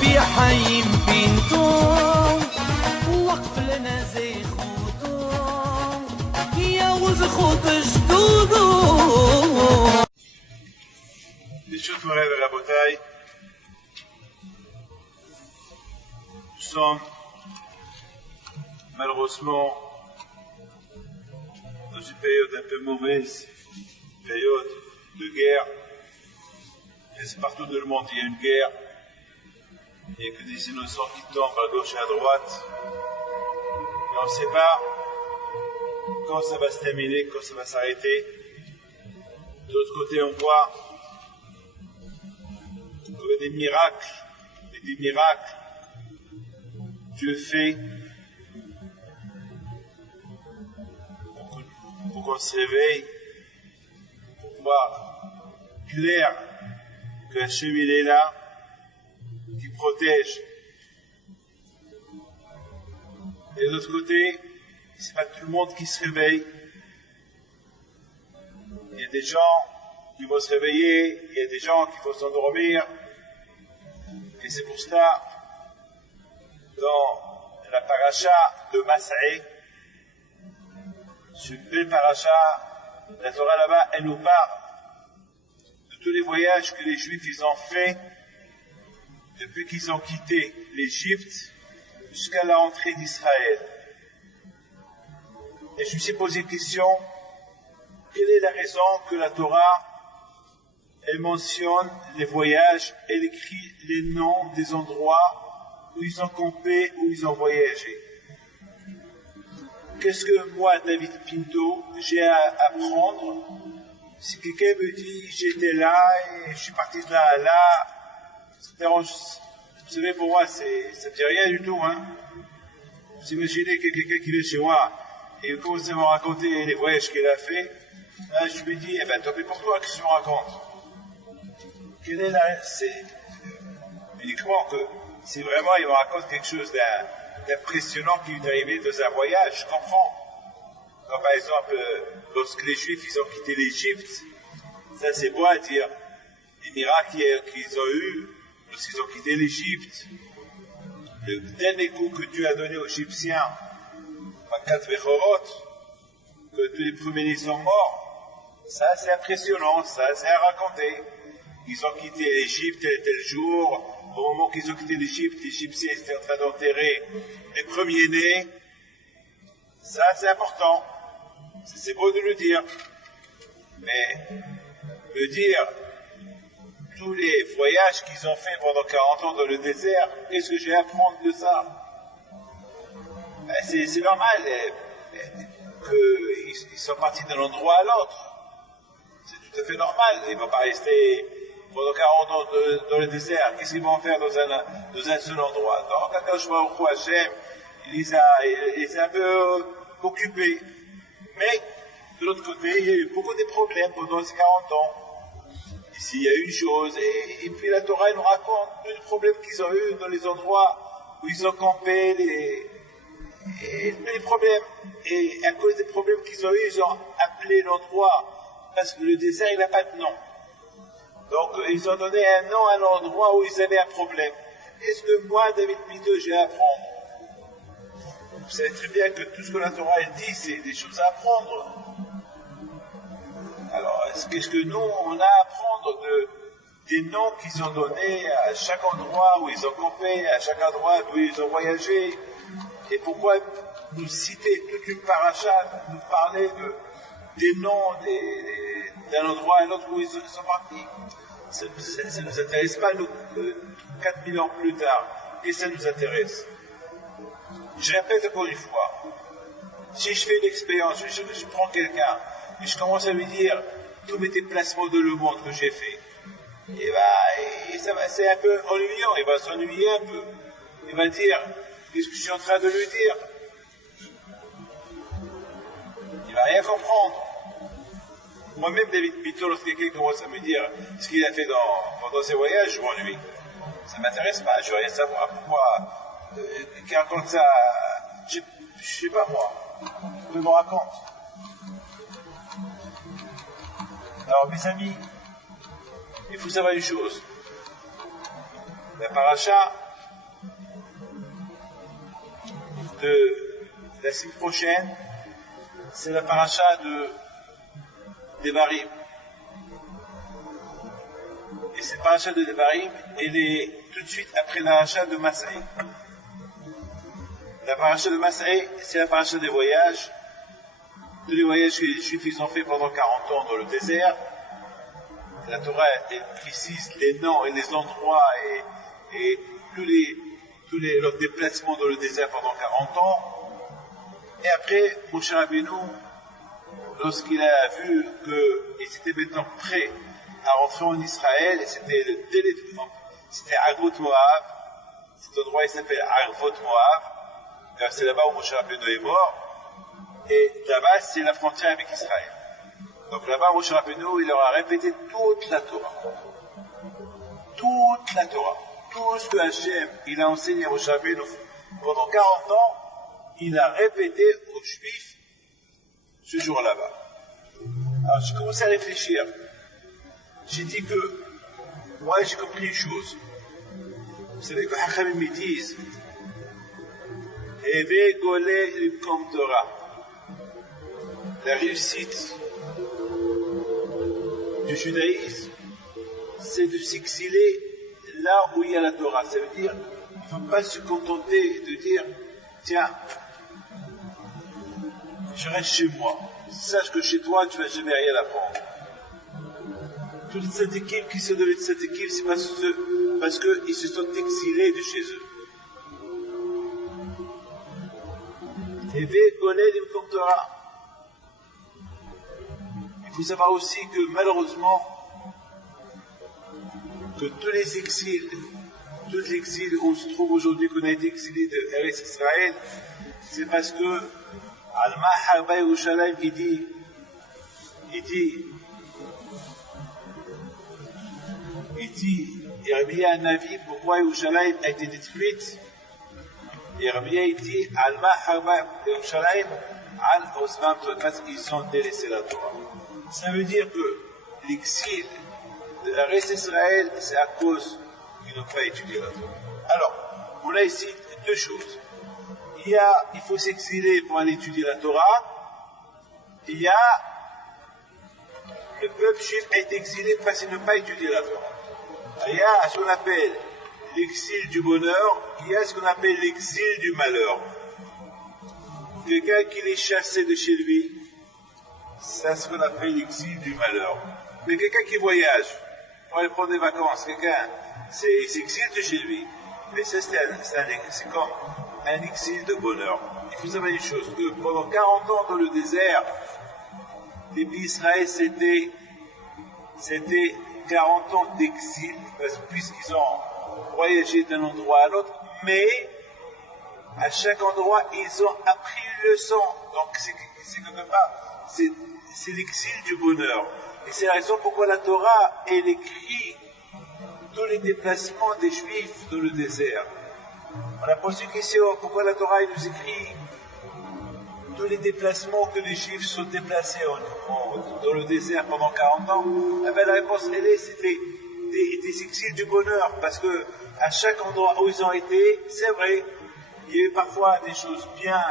في حي بينتو وقف لنا زي خوتو يا وزخوت جدودو. Chers frères et Rabotai, nous sommes malheureusement dans une période un peu mauvaise, une période de guerre. Et c'est partout dans le monde il y a une guerre. Il n'y a que des innocents qui tombent à gauche et à droite. Et on ne sait pas quand ça va se terminer, quand ça va s'arrêter. De l'autre côté, on voit des miracles, et des miracles, Dieu fait pour qu'on se réveille, pour voir clair que Hachem il est là, qui protège. Et de l'autre côté, c'est pas tout le monde qui se réveille. Il y a des gens qui vont se réveiller, il y a des gens qui vont s'endormir. Et c'est pour cela, dans la paracha de Mas'é, ce bel paracha, la Torah là-bas, elle nous parle de tous les voyages que les Juifs ils ont fait depuis qu'ils ont quitté l'Égypte jusqu'à la rentrée d'Israël. Et je me suis posé une question, quelle est la raison que la Torah elle mentionne les voyages, elle écrit les noms des endroits où ils ont campé, où ils ont voyagé. Qu'est-ce que moi, David Pinto, j'ai à apprendre si quelqu'un me dit j'étais là et je suis parti de là à là, ça me dérange. Vous savez, pour moi, ça ne dit rien du tout. Hein. Vous imaginez que quelqu'un qui vient chez moi et il commence à me raconter les voyages qu'il a fait, là, je lui dis, eh ben, tant pis pour toi, qu'est-ce que tu me racontes? C'est uniquement que si vraiment il me raconte quelque chose d'impressionnant qui lui est arrivé dans un voyage, je comprends. Comme par exemple, lorsque les Juifs ils ont quitté l'Égypte, ça c'est beau à dire. Les miracles qu'ils ont eus lorsqu'ils ont quitté l'Égypte, le dernier coup que Dieu a donné aux Égyptiens, Makat Vechorot, que tous les premiers-nés sont morts, ça c'est impressionnant, ça c'est à raconter. Ils ont quitté l'Égypte tel jour. Au moment qu'ils ont quitté l'Égypte, les Égyptiens étaient en train d'enterrer les premiers-nés. Ça, c'est important. C'est beau de le dire. Mais de dire tous les voyages qu'ils ont fait pendant 40 ans dans le désert, qu'est-ce que j'ai à apprendre de ça? C'est normal qu'ils sont partis d'un endroit à l'autre. C'est tout à fait normal. Ils ne vont pas rester pendant 40 ans dans le désert. Qu'est-ce qu'ils vont faire dans un seul endroit? Donc, Akadosh Baruch Hu Hashem, il les a un peu occupés. Mais, de l'autre côté, il y a eu beaucoup de problèmes pendant ces 40 ans. Ici, il y a une chose, et puis la Torah, elle nous raconte tous les problèmes qu'ils ont eu dans les endroits où ils ont campé, les problèmes. Et à cause des problèmes qu'ils ont eu, ils ont appelé l'endroit, parce que le désert, il n'a pas de nom. Donc, ils ont donné un nom à l'endroit où ils avaient un problème. Est-ce que moi, David Pinto, j'ai à apprendre? Vous savez très bien que tout ce que la Torah elle dit, c'est des choses à apprendre. Alors, qu'est-ce que nous, on a à apprendre des noms qu'ils ont donnés à chaque endroit où ils ont campé, à chaque endroit où ils ont voyagé? Et pourquoi nous citer toute une paracha, nous parler des noms d'un endroit à un autre où ils sont partis? Ça ne nous intéresse pas, nous, 4000 ans plus tard. Et ça nous intéresse. Je répète encore une fois, si je fais une expérience, je prends quelqu'un, et je commence à lui dire tous mes déplacements de le monde que j'ai fait, et ça va, c'est un peu ennuyant, il va s'ennuyer un peu. Il va dire, qu'est-ce que je suis en train de lui dire? Il va rien comprendre. Moi-même, David Pinto, lorsque quelqu'un commence à me dire ce qu'il a fait pendant ses voyages, je m'ennuie. Ça ne m'intéresse pas, je veux rien savoir. Pourquoi qui raconte ça? Je ne sais pas moi. Vous me raconte. Alors, mes amis, il faut savoir une chose. La paracha, de la semaine prochaine, c'est la paracha de Devarim. Et cette paracha de Devarim, elle est tout de suite après la paracha de Massaï. La paracha de Massaï, c'est la paracha des voyages. Tous les voyages que les Juifs ils ont fait pendant 40 ans dans le désert. La Torah elle précise les noms et les endroits et tous leurs déplacements dans le désert pendant 40 ans. Et après, Moshe Rabbeinu, lorsqu'il a vu qu'ils étaient maintenant prêts à rentrer en Israël, et c'était le délai de c'était Arvot Moab, cet endroit il s'appelle Arvot Moab, car c'est là-bas où Moshe Rabbeinu est mort, et là-bas c'est la frontière avec Israël. Donc là-bas Moshe Rabbeinu il leur a répété toute la Torah. Toute la Torah. Tout ce que Hachem il a enseigné à Moshe Rabbeinu pendant 40 ans, il a répété aux Juifs ce jour là-bas. Alors j'ai commencé à réfléchir. J'ai dit que, moi j'ai compris une chose. Vous savez que Hachamim me disent, Eve Golé Libkom Torah. La réussite du judaïsme, c'est de s'exiler là où il y a la Torah. Ça veut dire, il ne faut pas se contenter de dire, tiens, je reste chez moi. Sache que chez toi, tu ne vas jamais rien apprendre. Toute cette équipe qui se devait de cette équipe, c'est parce qu'ils se sont exilés de chez eux. Il faut savoir aussi que malheureusement, que tous les exils, tout l'exil où on se trouve aujourd'hui, qu'on a été exilé de Eretz Israël, c'est parce que Alma Harba Yerushalayim il dit, Yermia Navi, pourquoi Yerushalayim a été détruite? Yermia il dit, Alma Harba Yerushalayim, Al Osman, parce qu'ils ont délaissé la Torah. Ça veut dire que l'exil de Eretz Israël, c'est à cause qu'ils n'ont pas étudié la Torah. Alors, on a ici deux choses. Il faut s'exiler pour aller étudier la Torah. Il y a le peuple juif a été exilé parce qu'il n'a pas étudié la Torah. Il y a ce qu'on appelle l'exil du bonheur, il y a ce qu'on appelle l'exil du malheur. Quelqu'un qui est chassé de chez lui, c'est ce qu'on appelle l'exil du malheur. Mais quelqu'un qui voyage pour aller prendre des vacances, quelqu'un s'exile de chez lui, mais ça c'est comme un exil de bonheur. Il faut savoir une chose, que pendant 40 ans dans le désert, les pays d'Israël c'était 40 ans d'exil, puisqu'ils ont voyagé d'un endroit à l'autre, mais à chaque endroit, ils ont appris une leçon. Donc c'est quelque part, c'est l'exil du bonheur. Et c'est la raison pourquoi la Torah, elle écrit tous les déplacements des Juifs dans le désert. On a posé une question, pourquoi la Torah elle nous écrit tous les déplacements que les Juifs sont déplacés dans le désert pendant 40 ans? La réponse, c'était des exils du bonheur, parce que à chaque endroit où ils ont été, c'est vrai, il y a eu parfois des choses bien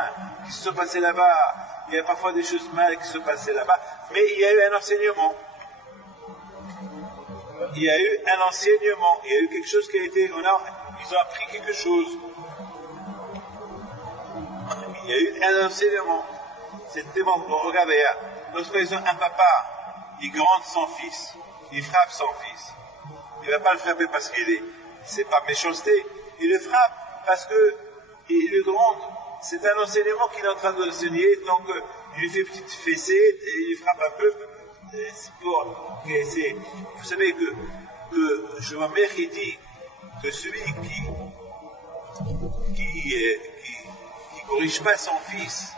qui se sont passées là-bas, il y a parfois des choses mal qui se passaient là-bas, mais il y a eu un enseignement. Il y a eu un enseignement, il y a eu quelque chose qui a été, ils ont appris quelque chose. Il y a eu un enseignement. C'était bon. Regardez, lorsque par exemple un papa, il gronde son fils, il frappe son fils. Il ne va pas le frapper parce c'est pas méchanceté. Il le frappe parce que il le gronde. C'est un enseignement qu'il est en train d'enseigner. Donc il lui fait une petite fessée et il lui frappe un peu. Vous savez que ma mère qui dit que celui qui corrige pas son fils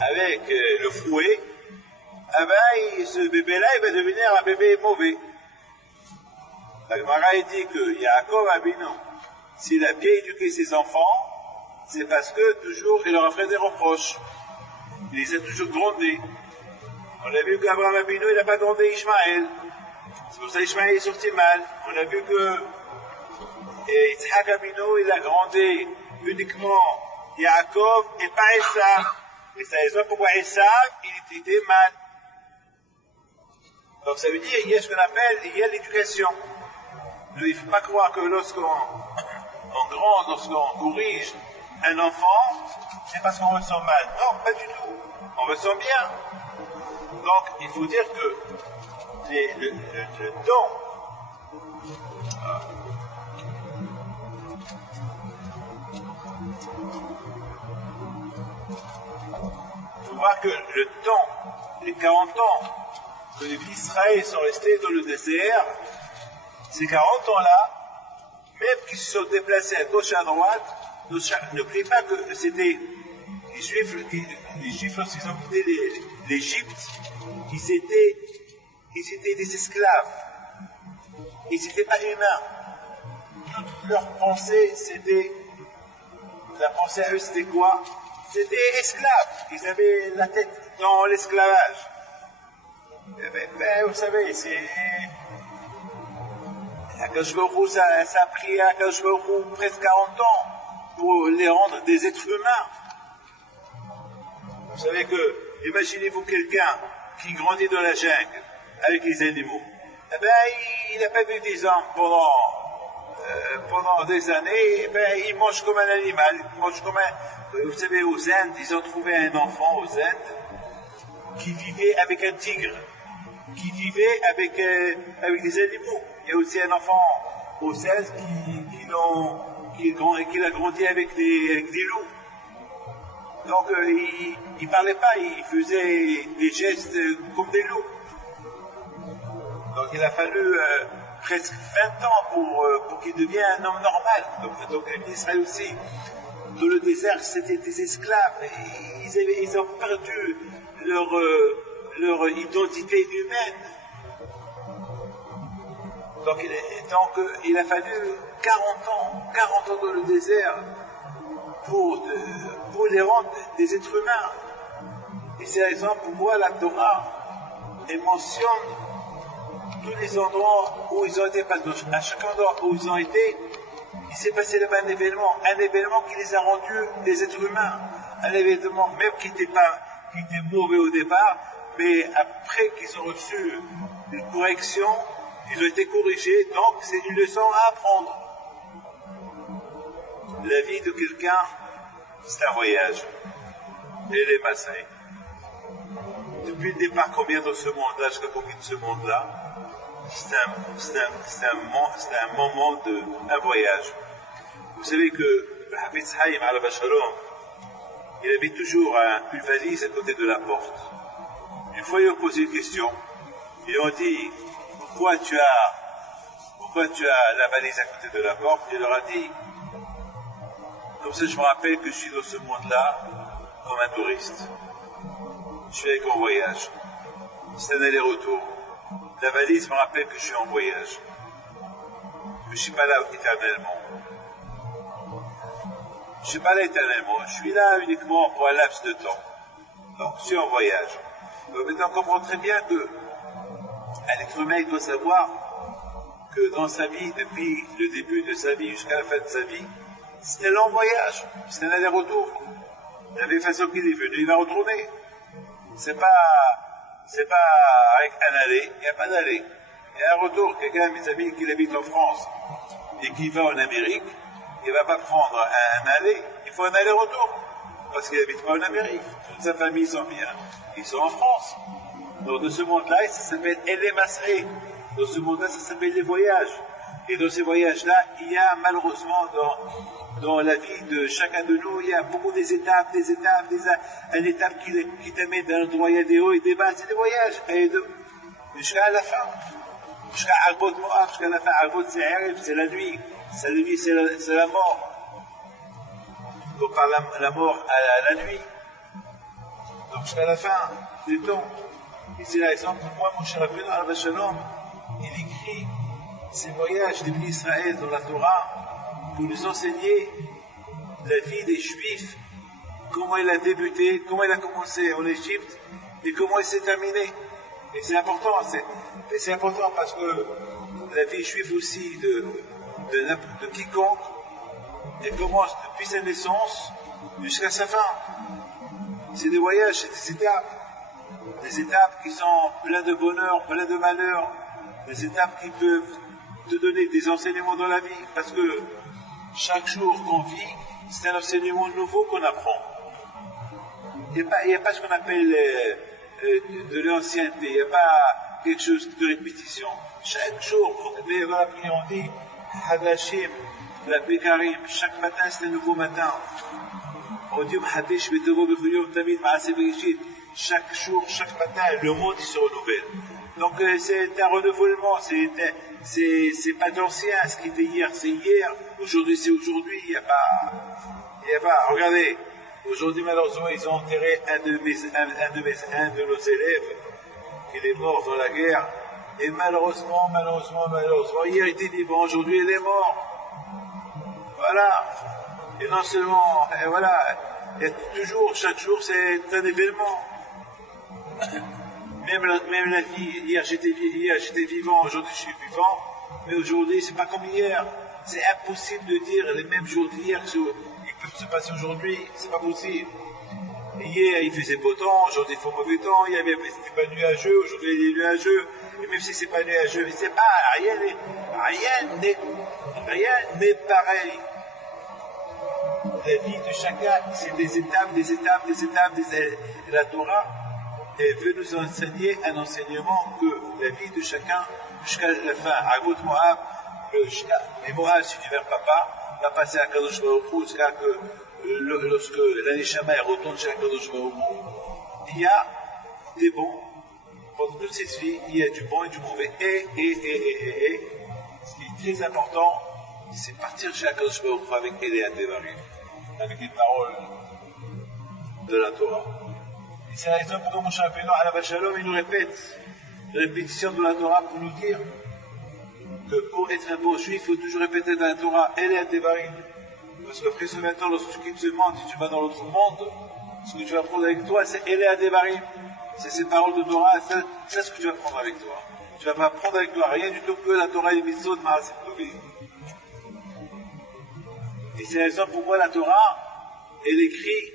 avec le fouet, eh ben, ce bébé-là, il va devenir un bébé mauvais. La Gemara dit que Yaakov Abinu, s'il a bien éduqué ses enfants, c'est parce que toujours il leur a fait des reproches. Il les a toujours grondés. On a vu qu'Abraham Abinu, il n'a pas grondé Ishmaël. C'est pour ça qu'Ishmaël est sorti mal. On a vu que Yitzhak Abinu, il a grondé uniquement Yaakov et pas Esav. Et c'est la raison pourquoi Esav, il était mal. Donc ça veut dire qu'il y a ce qu'on appelle, il y a l'éducation. Il ne faut pas croire que lorsqu'on grande, lorsqu'on corrige un enfant, c'est parce qu'on ressent mal. Non, pas du tout. On ressent bien. Donc, il faut dire que le don, il faut voir que le temps, les 40 ans que les fils d'Israël sont restés dans le désert, ces 40 ans-là, même qu'ils se sont déplacés à gauche et à droite, n'oubliez pas que c'était les Juifs lorsqu'ils ont quitté l'Égypte, ils étaient des esclaves. Ils n'étaient pas humains. Toute leur pensée, la pensée à eux, c'était quoi? C'était esclaves. Ils avaient la tête dans l'esclavage. Vous savez, Akadosh Baruch Hu, ça a pris à Akadosh Baruch Hu presque 40 ans pour les rendre des êtres humains. Vous savez que, imaginez-vous quelqu'un qui grandit dans la jungle avec les animaux. Eh bien, il n'a pas vu des hommes pendant des années, il mange comme un animal, il mange comme un... Vous savez, aux Indes, ils ont trouvé un enfant aux Indes qui vivait avec un tigre, qui vivait avec des animaux. Il y a aussi un enfant aux Indes qui a grandi avec des loups. Donc, il ne parlait pas, il faisait des gestes comme des loups. Donc, il a fallu presque 20 ans pour qu'il devienne un homme normal. Donc l'Israël aussi, dans le désert, c'était des esclaves. Ils ont perdu leur identité humaine. Donc, il a fallu 40 ans dans le désert pour les rendre des êtres humains. Et c'est la raison pourquoi la Torah elle mentionne tous les endroits où ils ont été, parce qu'à chaque endroit où ils ont été, il s'est passé là-bas un événement qui les a rendus des êtres humains, un événement même qui était mauvais au départ, mais après qu'ils ont reçu une correction, ils ont été corrigés, donc c'est une leçon à apprendre. La vie de quelqu'un, c'est un voyage. Et les Maasai. Depuis le départ, combien dans ce monde-là, jusqu'à combien de ce monde-là, c'est un moment un voyage. Vous savez que le Hafiz Haïm al Bashalom, il avait toujours une valise à côté de la porte. Une fois, ils ont posé une question. Ils ont dit, pourquoi tu as la valise à côté de la porte? Il leur a dit, comme ça je me rappelle que je suis dans ce monde-là comme un touriste. Je suis avec en voyage. C'est un aller-retour. La valise me rappelle que je suis en voyage. Je ne suis pas là éternellement. Je ne suis pas là éternellement. Je suis là uniquement pour un laps de temps. Donc, je suis en voyage. Donc, maintenant, on comprend très bien que un être humain doit savoir que dans sa vie, depuis le début de sa vie jusqu'à la fin de sa vie, c'est un long voyage. C'est un aller-retour. De la même façon qu'il est venu, il va retourner. C'est pas avec un aller, il n'y a pas d'aller. Il y a un retour. Quelqu'un, mes amis, qui habite en France et qui va en Amérique, il ne va pas prendre un aller, il faut un aller-retour. Parce qu'il n'habite pas en Amérique. Toute sa famille sont bien. Ils sont en France. Donc, dans ce monde-là, ça s'appelle Elé Masré. Dans ce monde-là, ça s'appelle les voyages. Et dans ces voyages-là, il y a malheureusement dans la vie de chacun de nous, il y a beaucoup des étapes, une étape qui t'amène d'un endroit, il y a des hauts et des bas, c'est des voyages. Jusqu'à la fin. Jusqu'à Arbot Moab, jusqu'à la fin. Arbot c'est la nuit. C'est la mort. Donc par la mort à la nuit. Donc jusqu'à la fin du temps. Et c'est la raison pourquoi mon cher Rabbeinu Alav Shalom, il écrit ces voyages des Israël dans la Torah pour nous enseigner la vie des Juifs, comment elle a débuté, comment elle a commencé en Égypte et comment elle s'est terminée. Et c'est important, c'est important parce que la vie juive aussi de quiconque, elle commence depuis sa naissance jusqu'à sa fin. C'est des voyages, c'est des étapes qui sont pleines de bonheur, pleines de malheur, des étapes qui peuvent te donner des enseignements dans la vie, parce que chaque jour qu'on vit, c'est un enseignement nouveau qu'on apprend. Il n'y a pas ce qu'on appelle de l'ancienneté, il n'y a pas quelque chose de répétition. Chaque jour, dans la prière, on dit Hadashim, la Bekarim, chaque matin c'est un nouveau matin. On dit chaque jour, chaque matin, le monde il se renouvelle. Donc c'est un renouvellement, c'est pas d'ancien, ce qui était hier c'est hier, aujourd'hui c'est aujourd'hui, il n'y a pas, regardez, aujourd'hui malheureusement ils ont enterré un de nos élèves, qui est mort dans la guerre, et malheureusement, hier il était vivant, aujourd'hui il est mort. Voilà. Et non seulement, et voilà, il y a toujours, chaque jour c'est un événement. Même la vie, hier j'étais vivant, aujourd'hui je suis vivant, mais aujourd'hui c'est pas comme hier. C'est impossible de dire les mêmes jours d'hier qu'ils peuvent se passer aujourd'hui, c'est pas possible. Hier il faisait beau temps, aujourd'hui il fait mauvais temps, c'était pas nuageux, aujourd'hui il est nuageux, et même si c'est pas nuageux, c'est pas, rien n'est pareil. La vie de chacun, c'est des étapes. Et la Torah veut nous enseigner un enseignement que la vie de chacun, jusqu'à la fin, Avot Moab, et Moab, si tu vers papa, va passer à Kadosh Baruch Hu, jusqu'à que lorsque l'Aneshama retourne chez Kadosh Baruch Hu, il y a des bons. Pendant toute cette vie, il y a du bon et du mauvais. Et, ce qui est très important, c'est partir chez Kadosh Baruch Hu avec Eléa Devarim, avec les paroles de la Torah. Et c'est la raison pour laquelle mon champion Alav Shalom, il nous répète la répétition de la Torah pour nous dire que pour être un bon juif, il faut toujours répéter dans la Torah Eléa Devarim. Parce qu'après ce maintenant, lorsque tu te demandes si tu vas dans l'autre monde, ce que tu vas prendre avec toi, c'est Eléa Devarim. C'est ces paroles de Torah, c'est ce que tu vas prendre avec toi. Tu ne vas pas prendre avec toi rien du tout que la Torah et les mitzvot de Maaseh Tovim. Et c'est la raison pourquoi la Torah, elle écrit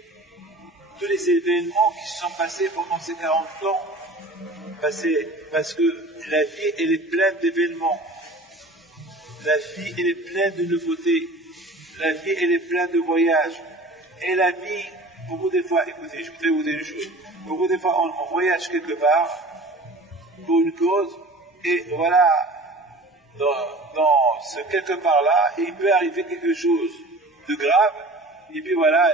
tous les événements qui se sont passés pendant ces 40 ans. Parce que la vie, elle est pleine d'événements. La vie, elle est pleine de nouveautés. La vie, elle est pleine de voyages. Et la vie, beaucoup de fois, écoutez, je voudrais vous dire une chose. Beaucoup de fois, on voyage quelque part pour une cause, et voilà, dans ce quelque part-là, il peut arriver quelque chose de grave, et puis voilà,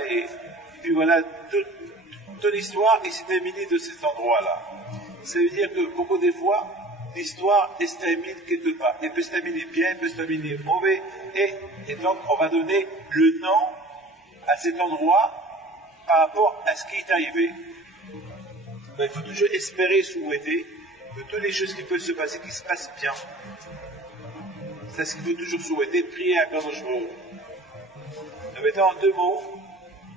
toute l'histoire qui s'est terminée de cet endroit-là. Ça veut dire que beaucoup de fois, l'histoire se termine quelque part. Elle peut se terminer bien, elle peut se terminer mauvais, et donc on va donner le nom à cet endroit par rapport à ce qui est arrivé. Ben, il faut toujours espérer, souhaiter que toutes les choses qui peuvent se passer, qui se passent bien. C'est ce qu'il faut toujours souhaiter, prier à Kadosh Baruch Hu. En mettant en deux mots,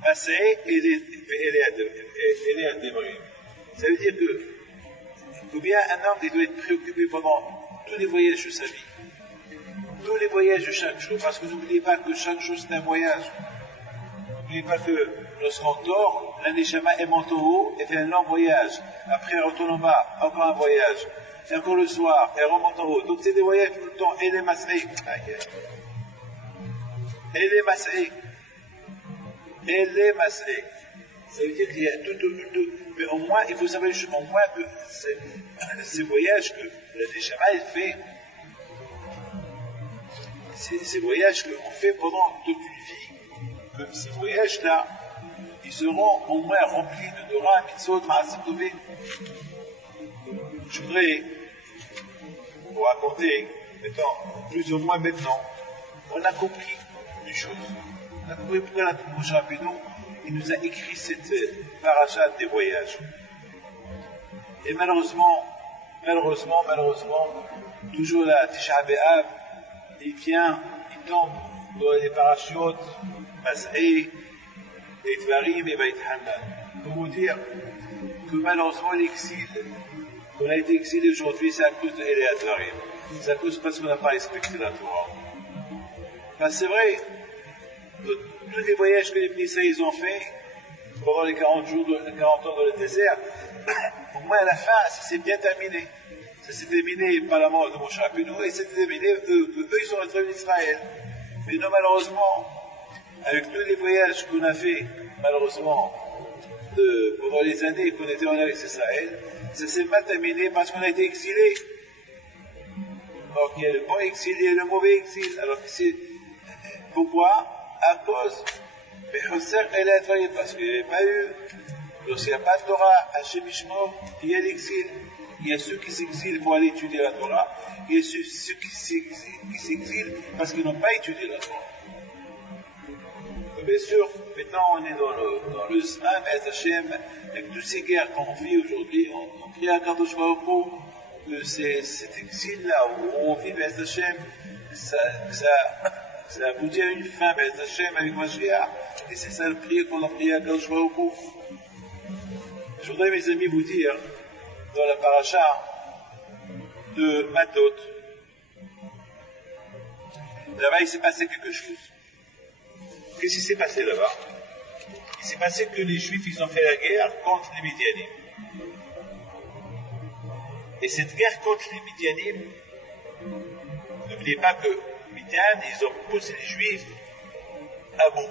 Masé et Eléa Devarim. Ça veut dire que ou bien un homme qui doit être préoccupé pendant tous les voyages de sa vie, tous les voyages de chaque jour, parce que n'oubliez pas que chaque jour c'est un voyage. N'oubliez pas que lorsqu'on dort, l'Aneshama est monte en haut et fait un long voyage. Après, elle retourne en bas, encore un voyage. Et encore le soir, elle remonte en haut. Donc c'est des voyages tout le temps. Et les Masé. Ça veut dire qu'il y a tout. Mais au moins, il faut savoir au moins que ces voyages que l'Aneshama fait, ces voyages qu'on fait pendant toute une vie, que ces voyages-là, ils seront au moins remplis de Torah, mitzvot, Maaseh Tovim. Je voudrais vous raconter, plus ou moins maintenant, on a compris une chose. On a compris pourquoi la Moshe Rabbeinu, il nous a écrit cette paracha des voyages. Et malheureusement, toujours la Tisha B'Av, il tombe dans les parachutes, Mas'é, et Tvarim et Beit Hanan. Pour vous dire que malheureusement l'exil, qu'on a été exilé aujourd'hui, c'est à cause de Eléa Tvarim. C'est à cause parce qu'on n'a pas respecté la Torah. Ben c'est vrai, tous les voyages que les Israéliens ont fait pendant les 40 ans dans le désert, au moins à la fin, ça s'est bien terminé. Ça s'est terminé par la mort de Moshe Rabbeinu et c'était terminé eux, ils sont rentrés en Israël. Mais nous, malheureusement, avec tous les voyages qu'on a fait, malheureusement, pendant les années qu'on était en Israël, ça s'est mal terminé parce qu'on a été exilés. Donc il y a le bon exil et le mauvais exil. Alors c'est pourquoi? À cause parce qu'il n'y avait pas eu. Lorsqu'il n'y a pas de Torah, Hachem Ishmor, il y a l'exil. Il y a ceux qui s'exilent pour aller étudier la Torah, il y a ceux qui s'exilent parce qu'ils n'ont pas étudié la Torah. Bien sûr, maintenant on est dans le Zman, Hachem, avec toutes ces guerres qu'on vit aujourd'hui, on prie à Kadosh Baruch Hu que cet exil-là où on vit, Hachem, ça aboutit à une fin, Hachem, avec Mashiach, et c'est ça le prière qu'on a prié à Kadosh Baruch Hu. Je voudrais, mes amis, vous dire, dans la paracha de Matot, là-bas il s'est passé quelque chose. Qu'est-ce qui s'est passé là-bas? Il s'est passé que les Juifs, ils ont fait la guerre contre les Midianim. Et cette guerre contre les Midianim, n'oubliez pas que Midian, ils ont poussé les Juifs à bout.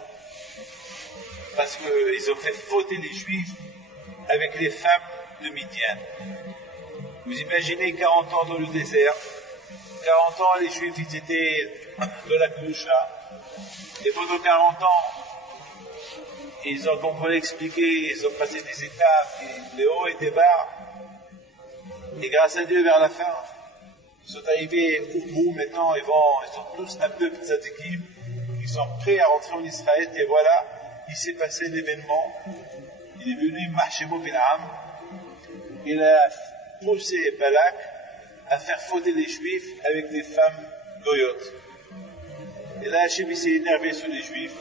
Parce qu'ils ont fait fauter les Juifs avec les femmes de Midian. Vous imaginez 40 ans dans le désert, 40 ans les Juifs ils étaient de la Kedusha, et pendant 40 ans, ils ont, comme on l'a expliqué, ils ont passé des étapes, des hauts et des bas, et grâce à Dieu vers la fin, ils sont arrivés au bout, maintenant ils sont tous un peu tzadikim, ils sont prêts à rentrer en Israël, et voilà, il s'est passé l'événement, il est venu Mahshemo Bil'am, il a poussé Balak à faire fauter les Juifs avec des femmes goyotes. Et là, Hachem s'est énervé sur les Juifs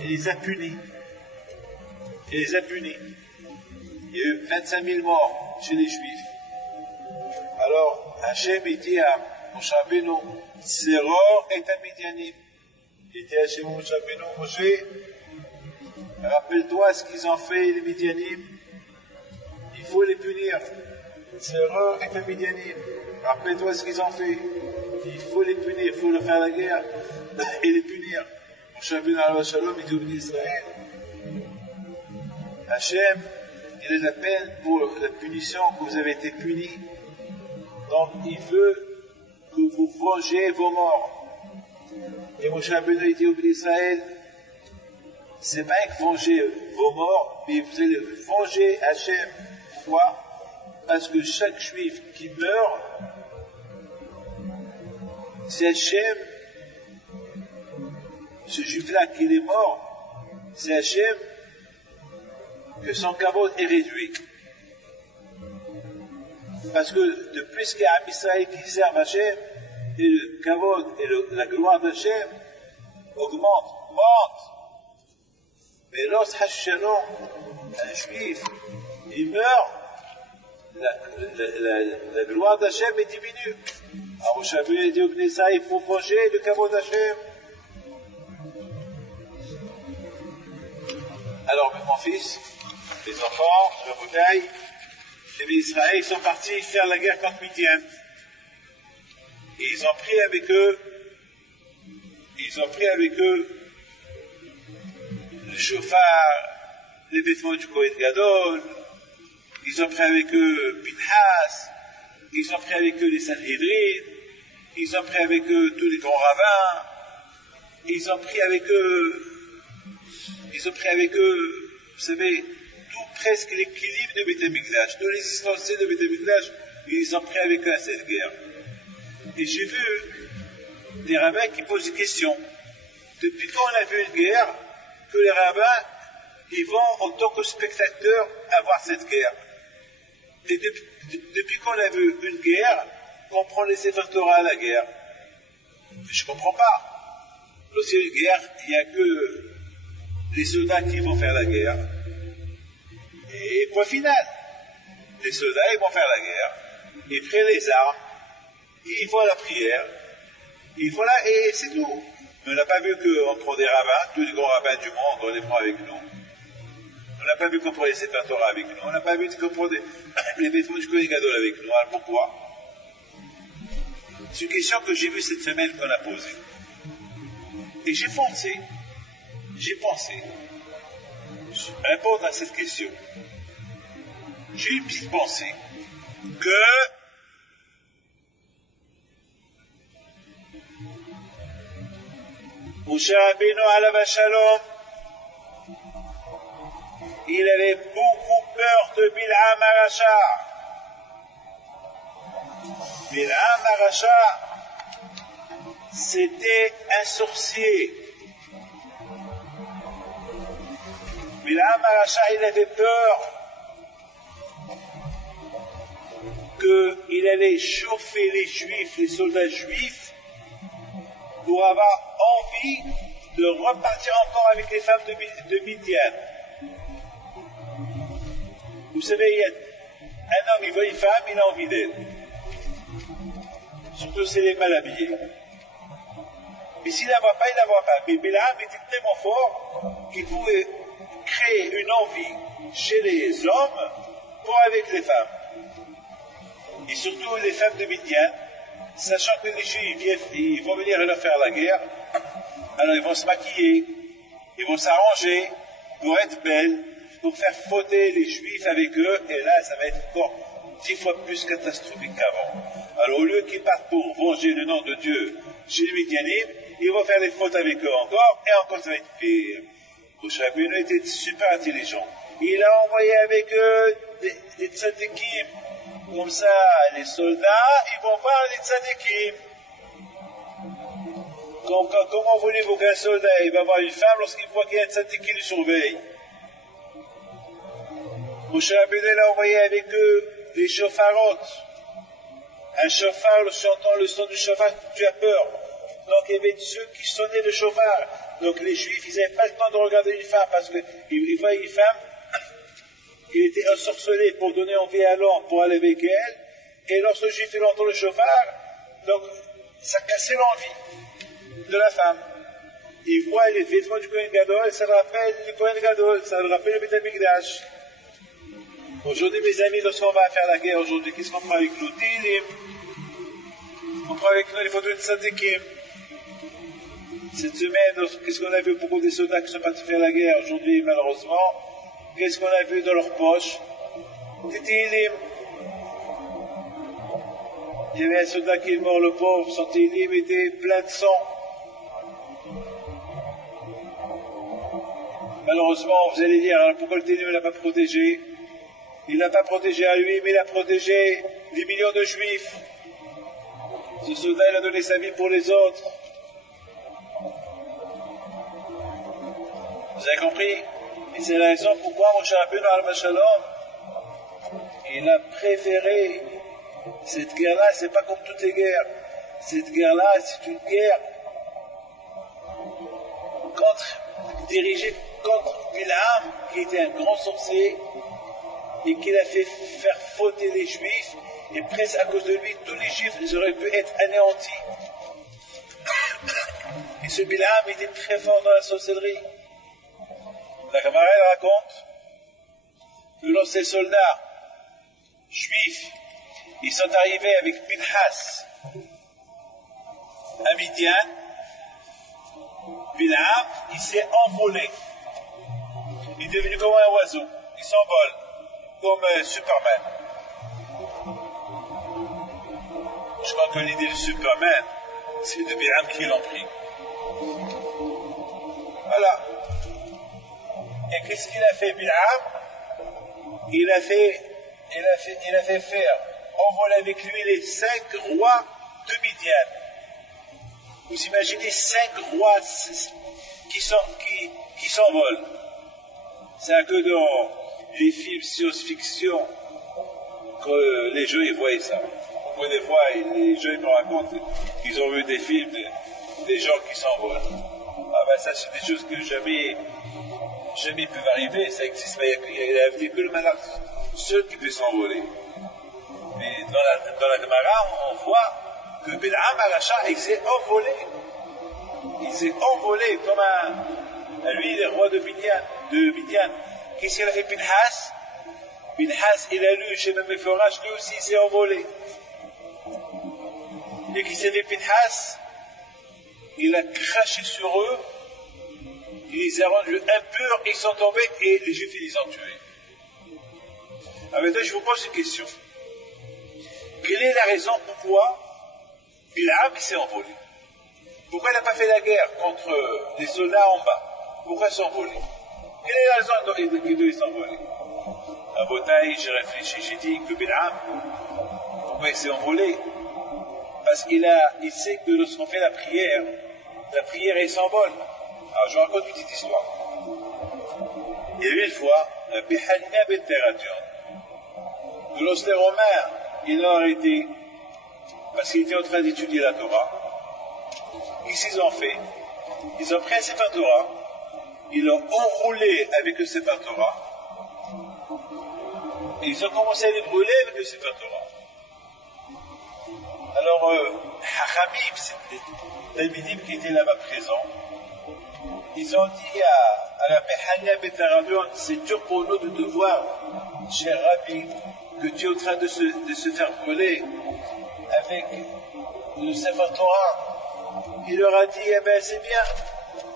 et les a punis. Il y a eu 25 000 morts chez les Juifs. Alors, Hachem dit à Moshe Rabbeinu, Tzeror et à Midianim. Il dit à Hachem Moshe Rabbeinu, Moshe, rappelle-toi ce qu'ils ont fait les Midianim. Il faut les punir. Tzeror et à Midianim. Rappelle-toi ce qu'ils ont fait. Il faut les punir, il faut leur faire la guerre et les punir. Moshe Rabbeinu alayhi shalom, il dit au peuple d'Israël, Hachem, il est la peine pour la punition que vous avez été punis. Donc il veut que vous vengez vos morts. Et Moshe Rabbeinu dit au peuple d'Israël, c'est pas que venger vos morts, mais vous allez venger Hachem. Pourquoi? Parce que chaque juif qui meurt, c'est Hachem, ce juif-là qui est mort, c'est Hachem que son kavod est réduit. Parce que depuis qu'il y a un Israël qui sert Hachem, et le kavod et la gloire d'Hachem augmente. Mais lorsque Hachelon, un juif, il meurt, la gloire d'Hachem est diminue. Alors Moshe Rabbeinu a dit au Bnei Israël, il faut venger le kavod d'Hachem. Alors, mon fils, les enfants, le bouteille, les Bnei Israël, ils sont partis faire la guerre contre Midian. Et ils ont pris avec eux le chauffard, les vêtements du Kohen Gadol, ils ont pris avec eux Pinhas, ils ont pris avec eux les Sanhédrin, ils ont pris avec eux tous les grands rabbins, ils ont pris avec eux, vous savez, presque l'équilibre de Beth Amikdash, tous les ustensiles de Beth Amikdash, ils ont pris avec eux à cette guerre. Et j'ai vu des rabbins qui posent des questions. Depuis quand on a vu une guerre, que les rabbins, ils vont en tant que spectateurs avoir cette guerre. Et depuis qu'on a vu une guerre, qu'on prend les Sefer Torah à la guerre. Mais je ne comprends pas. Lorsqu'il y a une guerre, il n'y a que les soldats qui vont faire la guerre. Et point final. Les soldats, ils vont faire la guerre. Ils prennent les armes. Ils font la prière. Et c'est tout. Mais on n'a pas vu qu'on prend des rabbins, tous les grands rabbins du monde, on les prend avec nous. On n'a pas vu qu'on prend les Sefer Torah avec nous. On n'a pas vu qu'on prend les vêtements du Kohen Gadol avec nous. Alors pourquoi? C'est une question que j'ai vue cette semaine qu'on a posée. Et j'ai pensé, répondre à cette question. J'ai une petite pensée que Moshe Rabbeinu alav shalom, il avait beaucoup peur de Bil'am Aracha. Bil'am Aracha, c'était un sorcier. Bil'am Aracha, il avait peur qu'il allait chauffer les juifs, les soldats juifs, pour avoir envie de repartir encore avec les femmes de Midian. Vous savez, un homme, il voit une femme, il a envie d'elle. Surtout si elle est mal habillée. Mais s'il ne la voit pas, il ne la voit pas. Mais Bil'am était tellement fort qu'il pouvait créer une envie chez les hommes pour avec les femmes. Et surtout les femmes de Midian, sachant que les Juifs ils vont venir leur faire la guerre, alors ils vont se maquiller, ils vont s'arranger pour être belles, pour faire fauter les Juifs avec eux, et là ça va être encore 10 fois plus catastrophique qu'avant. Alors au lieu qu'ils partent pour venger le nom de Dieu chez les Midianim, ils vont faire les fautes avec eux encore, et encore ça va être pire. Moshe Rabbeinu était super intelligent. Il a envoyé avec eux des tzadikim. Comme ça, les soldats, ils vont voir les tzadikim. Comment voulez-vous qu'un soldat il va voir une femme lorsqu'il voit qu'il y a un tzadik qui le surveille? Moshe Rabbeinu a envoyé avec eux des chauffarotes. Un chauffard, chantant le son du chauffard, tu as peur. Donc il y avait ceux qui sonnaient le chauffard. Donc les juifs, ils n'avaient pas le temps de regarder une femme parce qu'ils voyaient une femme qui était ensorcelée pour donner envie à l'homme pour aller avec elle. Et lorsque le juif il entend le chauffard, donc ça cassait l'envie de la femme. Il voit les vêtements du Kohen Gadol, ça le rappelle le Kohen Gadol, ça le rappelle le Beth Amikdash. Aujourd'hui, mes amis, lorsqu'on va faire la guerre aujourd'hui, qu'est-ce qu'on prend avec nous? Tilim. On prend avec nous les photos de tzadikim. Cette semaine, qu'est-ce qu'on a vu? Beaucoup des soldats qui sont partis faire la guerre aujourd'hui, malheureusement. Qu'est-ce qu'on a vu dans leurs poches? Des tilim. Il y avait un soldat qui est mort, le pauvre, son tilim était plein de sang. Malheureusement, vous allez dire, alors pourquoi le tilim ne l'a pas protégé? Il ne l'a pas protégé à lui, mais il a protégé des millions de juifs. Ce soldat, il a donné sa vie pour les autres. Vous avez compris? Et c'est la raison pourquoi Moshe Rabbeinu alav shalom, il a préféré cette guerre-là. C'est pas comme toutes les guerres. Cette guerre-là, c'est une guerre dirigée contre Bil'am, qui était un grand sorcier, et qu'il a fait faire fauter les Juifs, et presque à cause de lui, tous les Juifs ils auraient pu être anéantis. Et ce Bil'am était très fort dans la sorcellerie. La Gemara raconte que lorsque ces soldats juifs, ils sont arrivés avec Pinhas à Midian, Bil'am, il s'est envolé. Il est devenu comme un oiseau. Il s'envole, comme Superman. Je crois que l'idée de Superman, c'est de Bil'am qui l'ont pris. Voilà. Et qu'est-ce qu'il a fait, Bil'am? Il a fait faire envoler avec lui les 5 rois de Midian. Vous imaginez 5 rois qui s'envolent. C'est un peu dans les films science-fiction que les jeux ils voient ça. Des fois, les jeux me racontent qu'ils ont vu des films des gens qui s'envolent. Ah ben ça, c'est des choses que jamais peuvent arriver. Ça existe, mais il n'y a que le malheur seul qui peut s'envoler. Mais dans la Gemara, on voit que Bil'am Aracha, il s'est envolé. Il s'est envolé comme lui, le roi de Midian. Qu'est-ce qu'il a fait Pinhas? Pinhas, il a lu chez Mme Forage, lui aussi il s'est envolé. Et qui s'est fait Pinhas? Il a craché sur eux, il les a rendus impurs, ils sont tombés et les Juifs ils les ont tués. Alors maintenant je vous pose une question. Quelle est la raison pourquoi Bilham s'est envolé? Pourquoi il n'a pas fait la guerre contre les soldats en bas? Pourquoi il s'est envolé? Quelle est la raison dont il s'est envolé? À Botaï, j'ai réfléchi, j'ai dit que Bilham, pourquoi il s'est envolé? Parce qu'il sait que lorsqu'on fait la prière elle s'envole. Alors je vous raconte une petite histoire. Il y a eu une fois, Bihalina ben Terration, que lorsque les Romains, ils l'ont arrêté, parce qu'il était en train d'étudier la Torah, qu'est-ce qu'ils ont fait? Ils ont pris un Sefer Torah, ils l'ont enroulé avec le Sefer Torah, et ils ont commencé à les brûler avec le Sefer Torah. Alors, Hachamim, c'était Talmidim qui était là-bas présent, ils ont dit à la Behania Betarabion, c'est dur pour nous de te voir, cher Rabbi, que tu es en train de se faire brûler avec le Sefer Torah. Il leur a dit, eh bien c'est bien,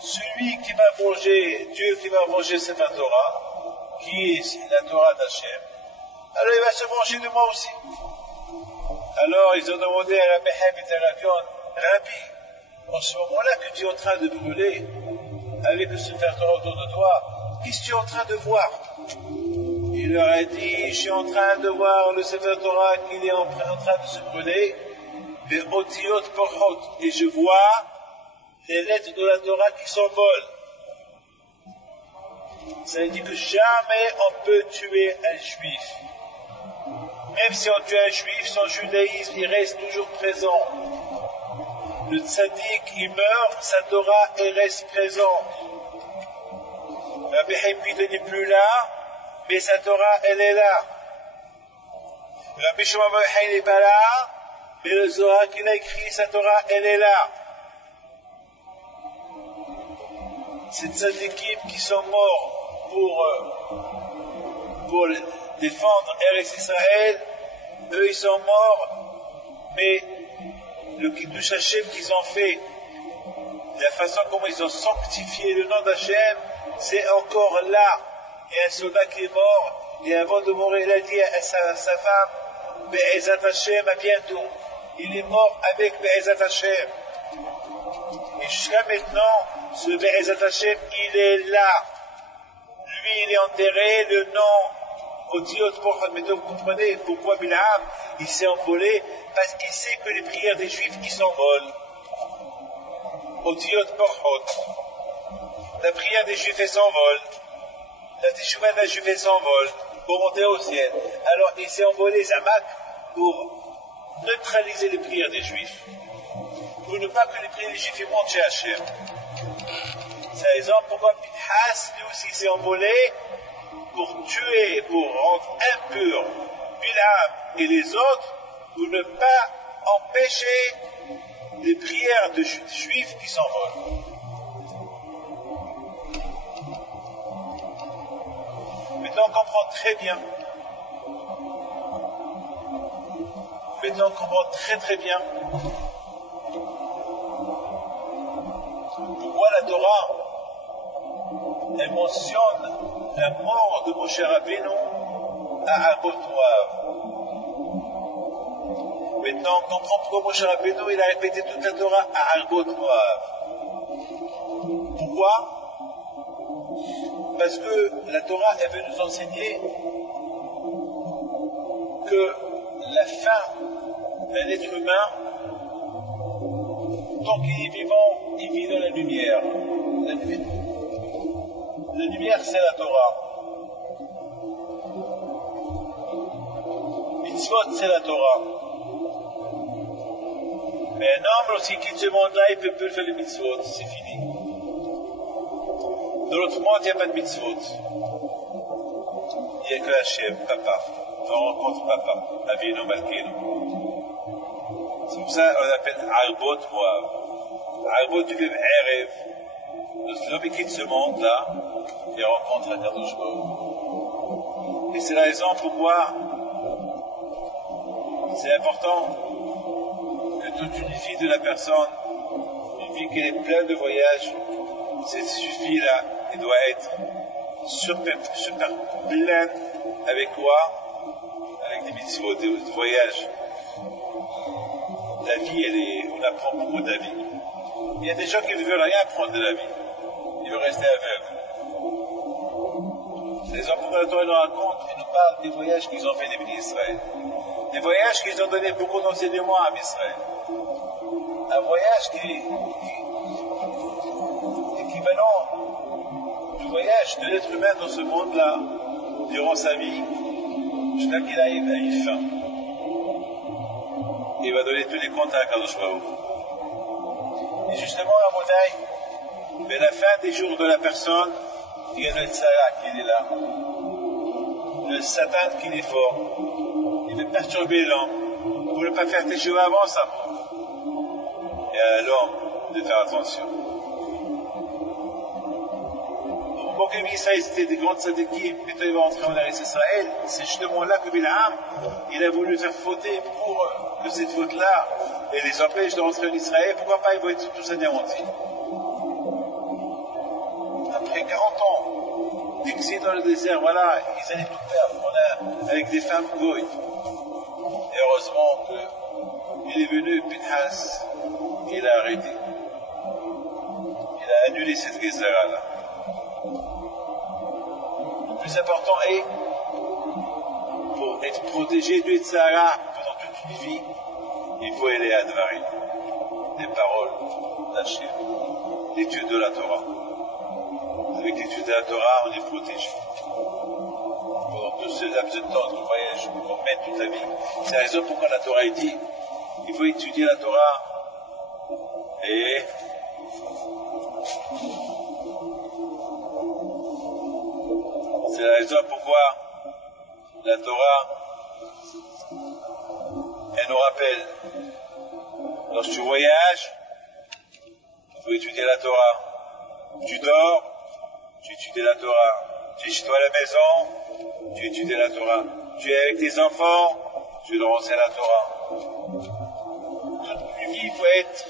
celui qui va venger, Dieu qui va venger le Sefer Torah, qui est la Torah d'Hachem, alors il va se venger de moi aussi. Alors ils ont demandé à la Behania Betarabion, Rabbi, en ce moment-là que tu es en train de brûler, avec le Sefer Torah autour de toi, qu'est-ce que tu es en train de voir? Il leur a dit, je suis en train de voir le Sefer Torah qu'il est en train de se brûler, mais Otiot Porhot, et je vois les lettres de la Torah qui s'envolent. Ça veut dire que jamais on peut tuer un juif. Même si on tue un juif, son judaïsme, il reste toujours présent. Le tzaddik, il meurt, sa Torah, elle reste présente. Rabbi Haïpit n'est plus là, mais sa Torah, elle est là. Rabbi Shimon bar Yochai n'est pas là, mais le Zohar qu'il a écrit, sa Torah, elle est là. Ces tzaddikim qui sont morts pour défendre Eretz Israël, eux, ils sont morts, mais le Kiddush Hashem qu'ils ont fait, la façon comment ils ont sanctifié le nom d'Hachem, c'est encore là. Et un soldat qui est mort, et avant de mourir, il a dit à sa femme, Be'ezat Hashem, à bientôt. Il est mort avec Be'ezat Hashem. Et jusqu'à maintenant, ce Be'ezat Hashem, il est là. Lui, il est enterré, le nom, Otiot Porhot. Mais donc, vous comprenez pourquoi Bilham, il s'est envolé, parce qu'il sait que les prières des Juifs, qui s'envolent. Otiot Porhot. La prière des Juifs, elle s'envole. La teshuva d'un Juif, elle s'envole pour monter au ciel. Alors, il s'est envolé, Zamak, pour neutraliser les prières des Juifs. Pour ne pas que les prières des Juifs montent chez Hachem. C'est la raison pourquoi Pinhas, lui aussi, s'est envolé pour tuer, pour rendre impur Bilham et les autres, pour ne pas empêcher les prières de Juifs qui s'envolent. Maintenant, on comprend très bien. Maintenant, on comprend très très bien pourquoi la Torah, elle mentionne la mort de Moshe Rabbeinu à Arbot Moav. Maintenant, on comprend pourquoi Moshe Rabbeinu, il a répété toute la Torah à Arbot Moav. Pourquoi? Parce que la Torah, elle veut nous enseigner que la fin d'un être humain, tant qu'il est vivant, il vit dans la lumière. La lumière, c'est la Torah. Mitzvot, c'est la Torah. Mais un homme, lorsqu'il quitte ce monde-là, il peut plus faire les mitzvot, c'est fini. Dans l'autre monde, il n'y a pas de mitzvot. Il n'y a que Hachem, papa. On rencontre papa, Avinu Malkeinu. C'est pour ça qu'on appelle Arbot Moav. Arvot Uvev Erev, l'homme quitte ce monde-là et rencontre Akadosh Baruch. Et c'est la raison pourquoi c'est important que toute une vie de la personne, une vie qui est pleine de voyages, cette vie-là, elle doit être super pleine avec quoi? Avec des mitzvot, des voyages. La vie, on apprend beaucoup de la vie. Il y a des gens qui ne veulent rien apprendre de la vie. Ils veulent rester aveugles. C'est les hommes de la Torah nous racontent, ils nous parlent des voyages qu'ils ont fait des bénis Israël. Des voyages qu'ils ont donné beaucoup d'enseignements à Israël. Un voyage qui est équivalent du voyage de l'être humain dans ce monde-là, durant sa vie, jusqu'à qu'il arrive à une fin. Il va donner tous les comptes à Akadosh Baruch. Et justement, à Monaï, vers la fin des jours de la personne, il y a le Tzara qui est là, le Satan qui est fort, il veut perturber l'homme, pour ne pas faire tes cheveux avant sa mort. Et à l'homme de faire attention. Pour que Israël c'était des grandes tzadikim, mais quand il va entrer en Eretz Israël, c'est justement là que Bilham, il a voulu faire fauter pour que cette faute-là, et les empêche de rentrer en Israël, pourquoi pas ils vont être tous anéantis. Après 40 ans d'exil dans le désert, voilà, ils allaient tout perdre, avec des femmes goy. Et heureusement qu'il est venu, Pinhas, il a arrêté. Il a annulé cette guézara-là. Le plus important est, pour être protégé du Tzara pendant toute une vie, il faut aller à Dvarim, les paroles d'Hachem, l'étude de la Torah. Avec l'étude de la Torah, on est protégé. Pendant tout ce laps de temps de voyage qu'on mène toute la vie, c'est la raison pourquoi la Torah est dit, il faut étudier la Torah et c'est la raison pourquoi la Torah, elle nous rappelle, lorsque tu voyages, il faut étudier la Torah. Tu dors, tu étudies la Torah. Tu es chez toi à la maison, tu étudies la Torah. Tu es avec tes enfants, tu leur enseignes la Torah. Toute une vie, il faut être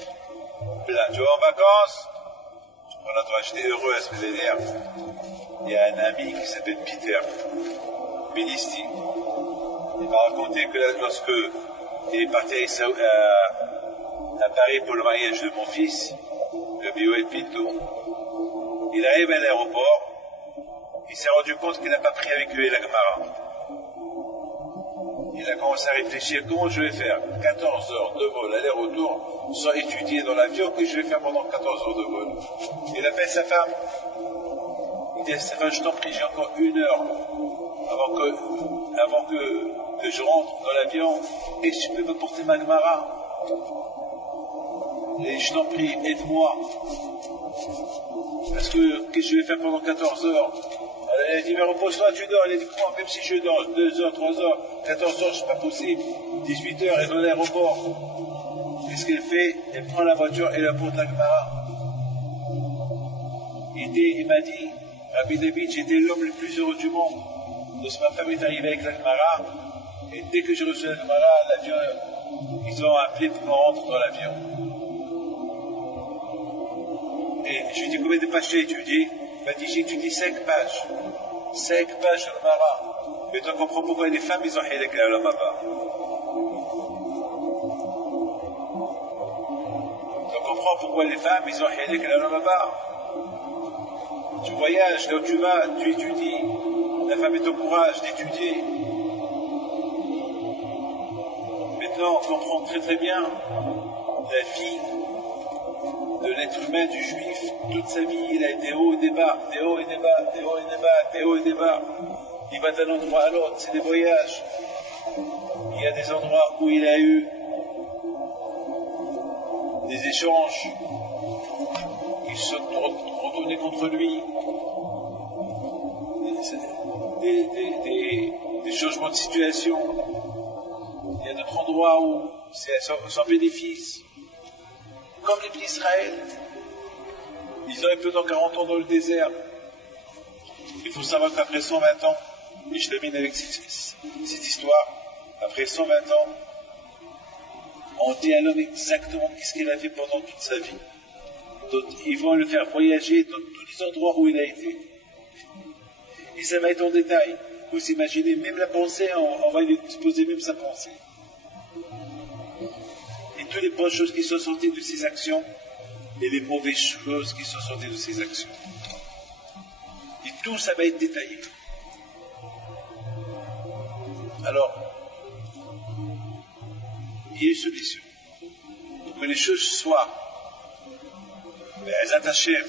plein. Tu vas en vacances, tu prends la Torah. J'étais heureux à ce que je veux dire. Il y a un ami qui s'appelle Peter Bilisti. Il m'a raconté que lorsque il est parti à Paris pour le mariage de mon fils, le Bioel Pinto, il arrive à l'aéroport, il s'est rendu compte qu'il n'a pas pris avec lui la Gemara. Il a commencé à réfléchir, comment je vais faire 14 heures de vol, aller-retour, sans étudier dans l'avion, que je vais faire pendant 14 heures de vol. Il appelle sa femme. Il dit, Stéphane, je t'en prie, j'ai encore 1 heure avant que je rentre dans l'avion, et si tu peux me porter ma Gemara. Et je t'en prie, aide-moi. Parce que, qu'est-ce que je vais faire pendant 14 heures? Elle a dit, mais repose-toi, tu dors. Elle a dit, comment, même si je dors 2 heures, 3 heures, 14 heures, c'est pas possible. 18 heures, elle est dans l'aéroport. Qu'est-ce qu'elle fait? Elle prend la voiture et elle apporte la Gemara. Il m'a dit, Rabbi David, j'étais l'homme le plus heureux du monde. Lorsque ma femme est arrivée avec la Gemara, et dès que j'ai reçu la Gemara, l'avion, ils ont appelé pour qu'on rentre dans l'avion. Et je lui ai dit, combien de pages tu as étudié? Il m'a dit, j'ai étudié 5 pages. 5 pages de Gemara. Mais tu comprends pourquoi les femmes, ils ont hilek la Lamaba. Tu comprends pourquoi les femmes, ils ont hilek la Lamaba. Tu voyages, là où tu vas, tu étudies. La femme est au courage d'étudier. Maintenant, on comprend très très bien la vie de l'être humain, du juif. Toute sa vie, il a été haut et des bas, des hauts et des bas, des hauts et des bas, des hauts et des bas. Il va d'un endroit à l'autre, c'est des voyages. Il y a des endroits où il a eu des échanges qui se sont retournés contre lui. Des changements de situation. Il y a d'autres endroits où c'est sans bénéfice. comme les petits Israël. Ils ont été dans 40 ans dans le désert. Il faut savoir qu'après 120 ans, et je termine avec cette histoire, après 120 ans, on dit à l'homme exactement qu'est-ce qu'il a fait pendant toute sa vie. Donc, ils vont le faire voyager dans tous les endroits où il a été. Et ça va être en détail. Vous imaginez, même la pensée, on va lui exposer même sa pensée. Et toutes les bonnes choses qui sont sorties de ses actions, et les mauvaises choses qui sont sorties de ses actions. Et tout ça va être détaillé. Alors, il y a une solution. Pour que les choses soient attachées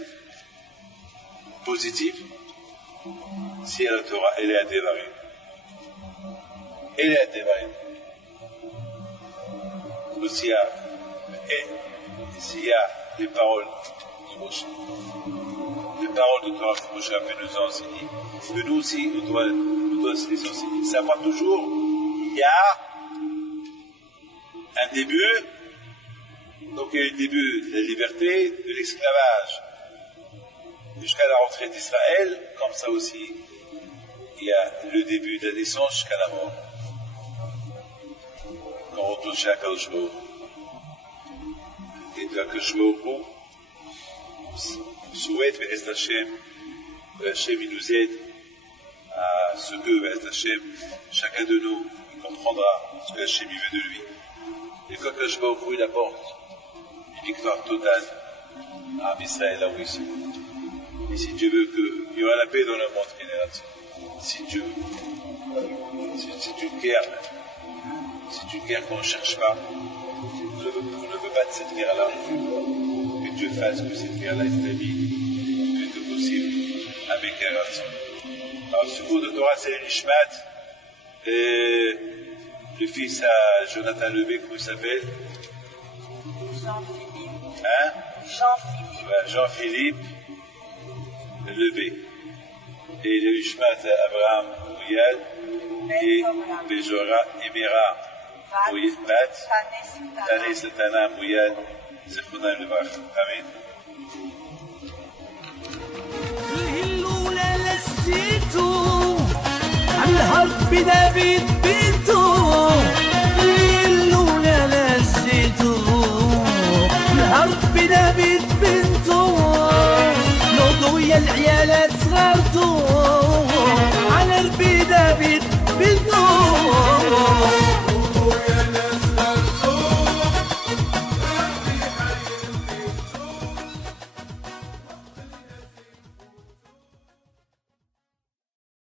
positives, si la Torah, elle est à dévarer. Elle est à dévarer. S'il y a les paroles de Moshe, les paroles de Torah que Moshe a nous a enseignées, que nous aussi, nous devons se les enseigner. Ça va toujours, il y a un début, donc il y a un début de la liberté, de l'esclavage, jusqu'à la rentrée d'Israël, comme ça aussi, il y a le début de la naissance jusqu'à la mort. Quand on retourne chez Akadosh Baruch Hu. Et de Akadosh Baruch Hu souhaite, Be'ez Hashem, Hashem il nous aide à ce que, Be'ez Hashem, chacun de nous comprendra ce que Hashem il veut de lui. Et quand Akadosh Baruch Hu il apporte une victoire totale à Israël, là où ils sont. Et si Dieu veut qu'il y aura la paix dans le monde génératif, si Dieu veut, c'est une guerre qu'on ne cherche pas, on ne veut pas de cette guerre-là, que Dieu fasse que cette guerre-là s'établit le plus tôt possible avec Génération. Alors ce cours de Torah c'est l'Ishmat, et le fils à Jonathan Levé, comment il s'appelle? Jean-Philippe. Hein? Jean-Philippe. Jean-Philippe Levé. Et le Ishmat à Abraham Mouyad et Béjora Emira Mouyad Tane Satana Mouyad Zechona Levach. Amen. الهلولة لسيتو عالهرب دافيد بنتو الهلولة لسيتو الهرب دافيد بنتو نوضو يا العيالات صغارتو على ربي دافيد